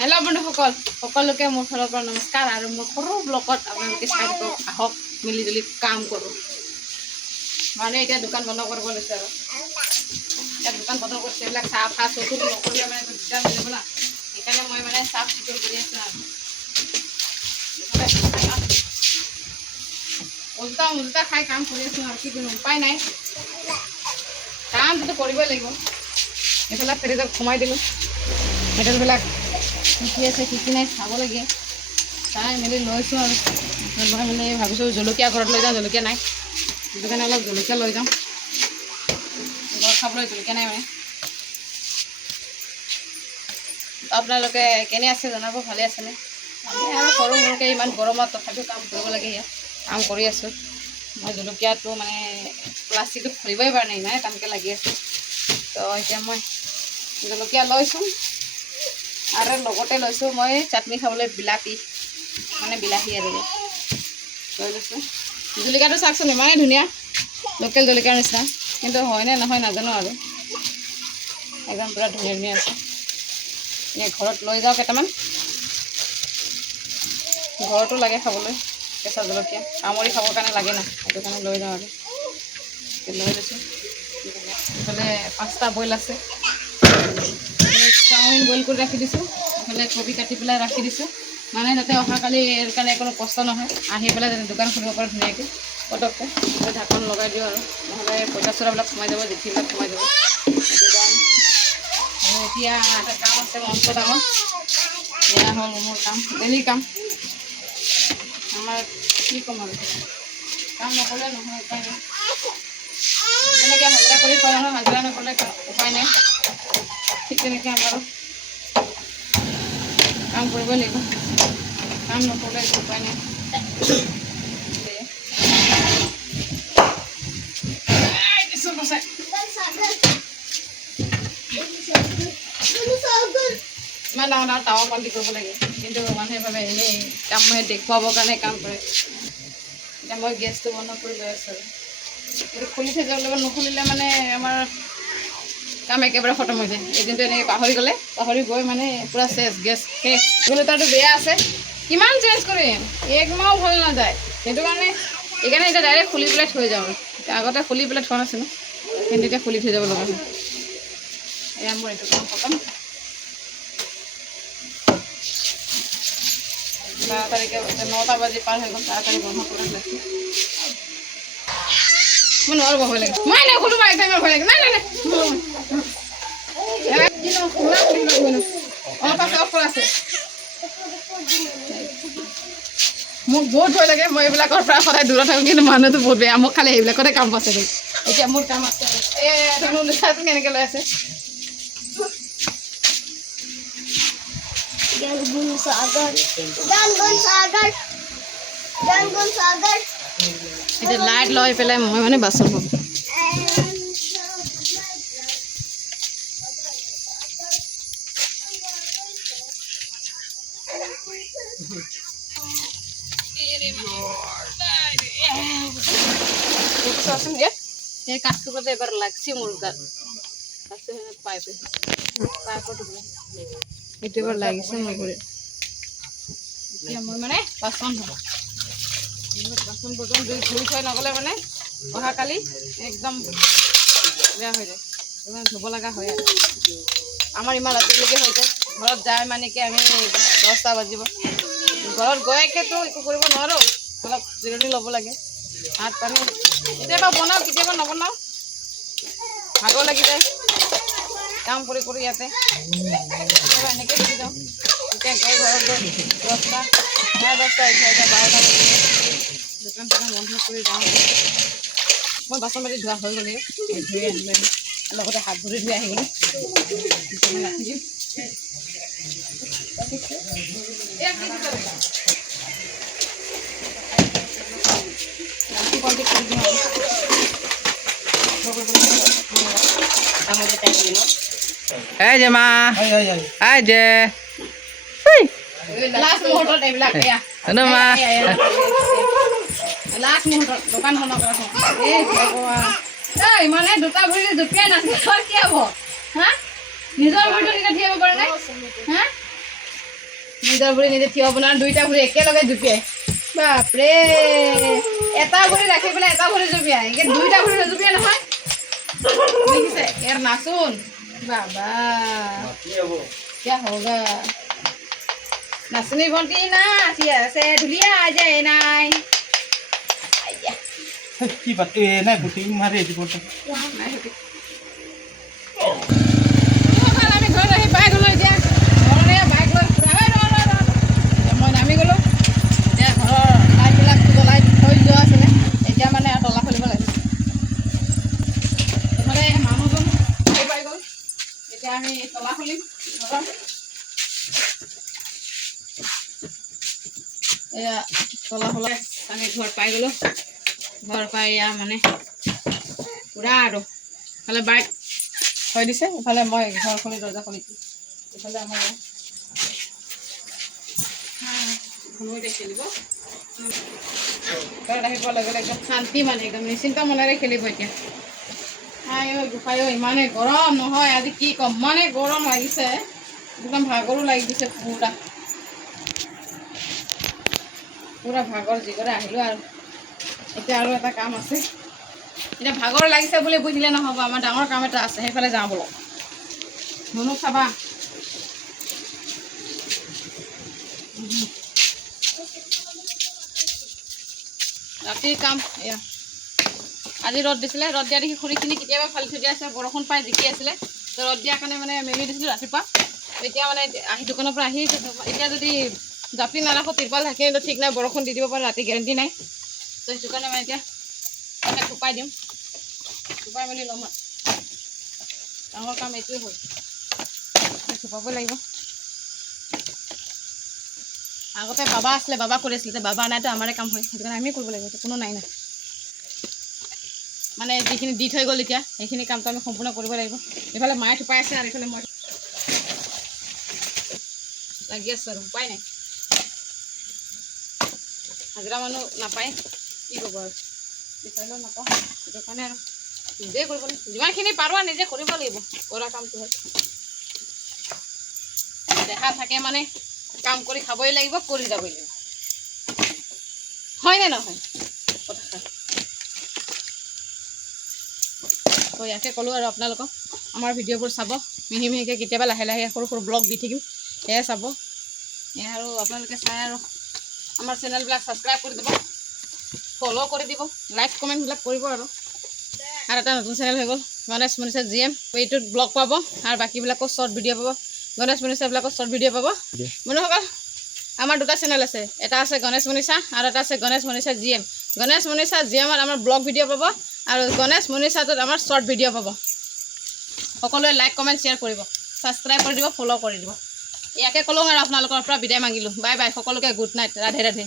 Hello' বন্ধুসকল, সকলোকে মোৰ ফালৰ পৰা নমস্কাৰ। আৰু মোৰ সৰু ব্লগত আপোনালোকে চাই থাকক, আহক মিলিজুলি কাম কৰোঁ। মানে এতিয়া দোকান বন্ধ কৰিব লৈছে আৰু এতিয়া দোকান বন্ধ কৰিছে। এইবিলাক চাফ চুতুৰ নকৰিলে মানে দিগদাৰ হৈ যাব না। সেইকাৰণে মই মানে চাফ চুতুৰ কৰি আছোঁ আৰু উল্টা খাই কাম কৰি আছোঁ আৰু কি কৰিম, উপায় নাই। কামটোতো কৰিবই লাগিব। এইফালে ফ্ৰিজত সোমাই দিলোঁ, মেটেলবিলাক কি আছে কি নাই চাব লাগে। চাই মেলি লৈছোঁ আৰু মই মানে ভাবিছোঁ জলকীয়া ঘৰত লৈ যাওঁ, জলকীয়া নাই, সেইটো কাৰণে অলপ জলকীয়া লৈ যাওঁ। ঘৰত খাবলৈ জলকীয়া নাই মানে। আপোনালোকে কেনে আছে জনাব, ভালে আছেনে? আমি আৰু সৰু সৰুকৈ ইমান গৰমত তথাপিও কাম কৰিব লাগে। ইয়াত কাম কৰি আছোঁ। মই জলকীয়াটো মানে প্লাষ্টিকটো ধৰিবই পৰা নাই, ইমানে টানকৈ লাগি আছোঁ। তো এতিয়া মই জলকীয়া লৈছোঁ আৰু লগতে লৈছোঁ মই চাটনি খাবলৈ বিলাহী আৰু লৈ লৈছোঁ। জলকীয়াটো চাওকচোন, ইমানেই ধুনীয়া, লোকেল জলকীয়াৰ নিচিনা, কিন্তু হয়নে নহয় নাজানো আৰু একদম পূৰা ধুনীয়া ধুনীয়া আছে। এনে ঘৰত লৈ যাওঁ কেইটামান, ঘৰতো লাগে খাবলৈ কেঁচা জলকীয়া, কামুৰি খাবৰ কাৰণে লাগে না, সেইটো কাৰণে লৈ যাওঁ আৰু লৈ লৈছোঁ। এইফালে 5টা বইল আছে, চাওমিন বইল কৰি ৰাখি দিছোঁ। এইফালে কবি কাটি পেলাই ৰাখি দিছোঁ, মানে যাতে অহাকালি ইয়াৰ কাৰণে কোনো কষ্ট নহয়। আহি পেলাই যাতে দোকান খুলিব পাৰে ধুনীয়াকৈ পটককৈ। ঢাকন লগাই দিওঁ আৰু নহ'লে পইচা চৰাবিলাক সোমাই যাব, জেঠীবিলাক সোমাই যাব, সেইটো কাৰণে। আৰু এতিয়া এটা কাম আছে মস্ত ডাঙৰ, এয়া হ'ল মোৰ কাম, ডেইলি কাম। আমাৰ কি ক'ম আৰু, কাম নকৰিলে নহয়, উপায় নাই। যেনেকৈ হাজিৰা কৰি খোৱা নহয়, হাজিৰা নকৰিলে উপায় নাই, ঠিক তেনেকৈ আমাৰো কাম কৰিব লাগিব। কাম নকৰিলে একো উপায় নাই। ইমান ডাঙৰ ডাঙৰ টাৱা পাল্টি কৰিব লাগে, কিন্তু মানুহে ভাবে এনেই কাম দেখুৱাবৰ কাৰণে কাম কৰে। এতিয়া মই গেছটো বন্ধ কৰি লৈ আছোঁ আৰু এইটো খুলি থৈ যাব লাগিব। নুখুলিলে মানে আমাৰ কাম একেবাৰে খতম হৈ যায়। এদিনটো এনেকৈ পাহৰি গৈ মানে পূৰা চেছ, গেছ শেষ। ৰেগুলেটাৰটো বেয়া আছে, কিমান চেঞ্জ কৰিম, একমাহো ভাল নাযায়। সেইটো কাৰণে এতিয়া ডাইৰেক্ট খুলি পেলাই থৈ যাওঁ। আগতে খুলি পেলাই থোৱা নাছিলোঁ, কিন্তু এতিয়া খুলি থৈ যাব লগা হয়। এয়া মোৰ এইটো কাম খতম। তাৰিখে 9টা বাজি পাৰ হৈ গ'ল, তাড়াতাড়ি বন্ধ কৰি লৈছোঁ। মই নোৱাৰোঁ, ভয় লাগে, মই নোখোলো, মই একদম ভয় লাগে, নাই আছে। মোক বহুত ভয় লাগে, মই এইবিলাকৰ পৰা সদায় দূৰত থাকোঁ, কিন্তু মানুহটো বহুত বেয়া, মোক খালি সেইবিলাকতে কাম পাইছে দেই। এতিয়া মোৰ কাম আছে, ধুনু কেনেকৈ লৈ আছে। এতিয়া লাইট লৈ পেলাই মই মানে বাচন ধুম। এই কাঠটোতে এবাৰ লাগছে মোৰ গাত, পাইপত এইটো এবাৰ লাগিছে মোৰ ভৰিত। এতিয়া মই মানে বাচন ধুম। বাচন বৰ্তন ধুই থৈ নগ'লে মানে অহাকালি একদম বেয়া হৈ যায়, ইমান ধুব লগা হয়। আৰু আমাৰ ইমান ৰাতিলৈকে হৈ যায়, ঘৰত যায় মানে কি আমি 10টা বাজিব। ঘৰত গৈকেতো একো কৰিব নোৱাৰোঁ, অলপ জিৰণি ল'ব লাগে। ভাত পানী কেতিয়াবা বনাওঁ, কেতিয়াবা নবনাওঁ, ভাগৰ লাগি যায় কাম কৰি কৰি। ইয়াতে কেতিয়াবা এনেকৈ গুচি যাওঁ। এতিয়া ঘৰত গৈ 10টা, 10:30, 11টা, 12টা বাজি দোকান চোকান বন্ধ কৰি যাওঁ। মই বাচন বাতি ধোৱা হৈ গ'লে ধুই আনিলে, লগতে হাত ভৰি ধুই আহি গ'লোঁ, ৰাখি দিম। এই যে মা, এই যে লাষ্ট মুহূৰ্তত এইবিলাক মা, লাষ্ট মুহূৰ্তত দোকান বন্ধ কৰা। এই ভগৱান, ইমানে দুটা ভৰি জঁপিয়াই নাছিল কি হ'ব? হা, নিজৰ ভৰিটো নিজে থিয়াব পৰা নাই। হা, নিজৰ ভৰি নিজে থিয় বনাওঁ দুইটা ভৰি একেলগে জুপিয়াই বাপৰে এটা ভৰি ৰাখি পেলাই এটা ভৰি জুপিয়াই একে দুইটা ভৰি জুপিয়াই নহয় দেখিছে ইয়াৰ নাচোন বাবা क्या होगा নাচনী ভণ্টি নাচি আছে ধুলিয়া যায় নাই কি পাতে নাই গুটি মাৰি দিব আমি ঘৰত আহি বাইক লৈ এতিয়া ঘৰলে বাইক লৈ মই নামি গ'লোঁ এতিয়া ঘৰৰ লাইটবিলাক জ্বলাই থৈ যোৱা আছিলে এতিয়া মানে তলা খুলিব লাগে মানে মানুহজন আহি পাই গ'ল এতিয়া আমি তলা খুলিম ঘৰৰ এয়া তলা খোলাই আমি ঘৰ পাই গ'লোঁ ঘৰ পাই এয়া মানে পুৰা আৰু ইফালে বাইক থৈ দিছে ইফালে মই ঘৰ খুলি দৰ্জা খুলিছোঁ ইফালে আমাৰ খেলিব ঘৰত আহিব লগে লগে একদম শান্তি মানে একদম নিশ্চিন্ত মনেৰে খেলিব এতিয়া গোসাঁই ইমানেই গৰম নহয় আজি কি ক'ম ইমানেই গৰম লাগিছে একদম ভাগৰো লাগি দিছে পুৰা ভাগৰ জিগৰে আহিলোঁ আৰু এতিয়া আৰু এটা কাম আছে এতিয়া ভাগৰ লাগিছে বুলি বুজিলে নহ'ব আমাৰ ডাঙৰ কাম এটা আছে সেইফালে যাওঁ ব'লক ধনুক চাবা ৰাতিৰ কাম এয়া আজি ৰ'দ দিছিলে ৰ'দ দিয়া দেখি খৰিখিনি কেতিয়াবা ফালি থৈ দিয়া আছে বৰষুণ পাই জিকি আছিলে তো ৰ'দ দিয়াৰ কাৰণে মানে মেলি দিছিলোঁ ৰাতিপুৱা এতিয়া মানে আহি দোকানৰ পৰা আহি এতিয়া যদি জাপি নাৰাখোঁ তিৰপাল থাকে কিন্তু ঠিক নাই বৰষুণ দি দিব পাৰে ৰাতি গেৰেণ্টি নাই তো সেইটো কাৰণে মানে এতিয়া তাকে থুপাই দিম থুপাই মেলি ল'ম ডাঙৰ কাম এইটোৱে হ'ল থুপাবই লাগিব আগতে বাবা আছিলে বাবা কৰি আছিলে বাবা নাইতো আমাৰে কাম হয় সেইটো কাৰণে আমিয়ে কৰিব লাগিব কোনো নাই না মানে যিখিনি দি থৈ গ'ল এতিয়া সেইখিনি কামটো আমি সম্পূৰ্ণ কৰিব লাগিব এইফালে মায়ে থুপাই আছে আৰু এইফালে মই লাগি আছোঁ আৰু উপায় নাই হাজিৰা মানুহ নাপায় কি ক'ব আৰু বিচাৰিলেও নাপাওঁ সেইটো কাৰণে আৰু নিজেই কৰিব লাগিব যিমানখিনি পাৰোঁ নিজে কৰিব লাগিব কৰা কামটো হয় দেহা থাকে মানে কাম কৰি খাবই লাগিব কৰি যাবই লাগিব হয়নে নহয় কথাষাৰ তো ইয়াকে ক'লোঁ আৰু আপোনালোকক আমাৰ ভিডিঅ'বোৰ চাব মিহি মিহিকৈ কেতিয়াবা লাহে লাহে সৰু সৰু ব্লগ দি থাকিম সেয়াই চাব এয়া আৰু আপোনালোকে চাই আৰু আমাৰ চেনেলবিলাক ছাবস্ক্ৰাইব কৰি দিব ফ'ল' কৰি দিব লাইক কমেণ্টবিলাক কৰিব আৰু এটা নতুন চেনেল হৈ গ'ল গণেশ মনীষা GM এইটোত ব্লগ পাব আৰু বাকীবিলাকো শ্বৰ্ট ভিডিঅ' পাব গণেশ মনীষাবিলাকো শ্বৰ্ট ভিডিঅ' পাব বন্ধুসকল আমাৰ দুটা চেনেল আছে এটা আছে গণেশ মনীষা আৰু এটা আছে গণেশ মনীষা GM গণেশ মনীষা GMত আমাৰ ব্লগ ভিডিঅ' পাব আৰু গণেশ মনীষাটোত আমাৰ শ্বৰ্ট ভিডিঅ' পাব সকলোৱে লাইক কমেণ্ট শ্বেয়াৰ কৰিব ছাবস্ক্ৰাইব কৰি দিব ফ'ল' কৰি দিব ইয়াকে ক'লোঁ আৰু আপোনালোকৰ পৰা বিদায় মাগিলোঁ বাই বাই সকলোকে গুড নাইট ৰাধে ৰাধে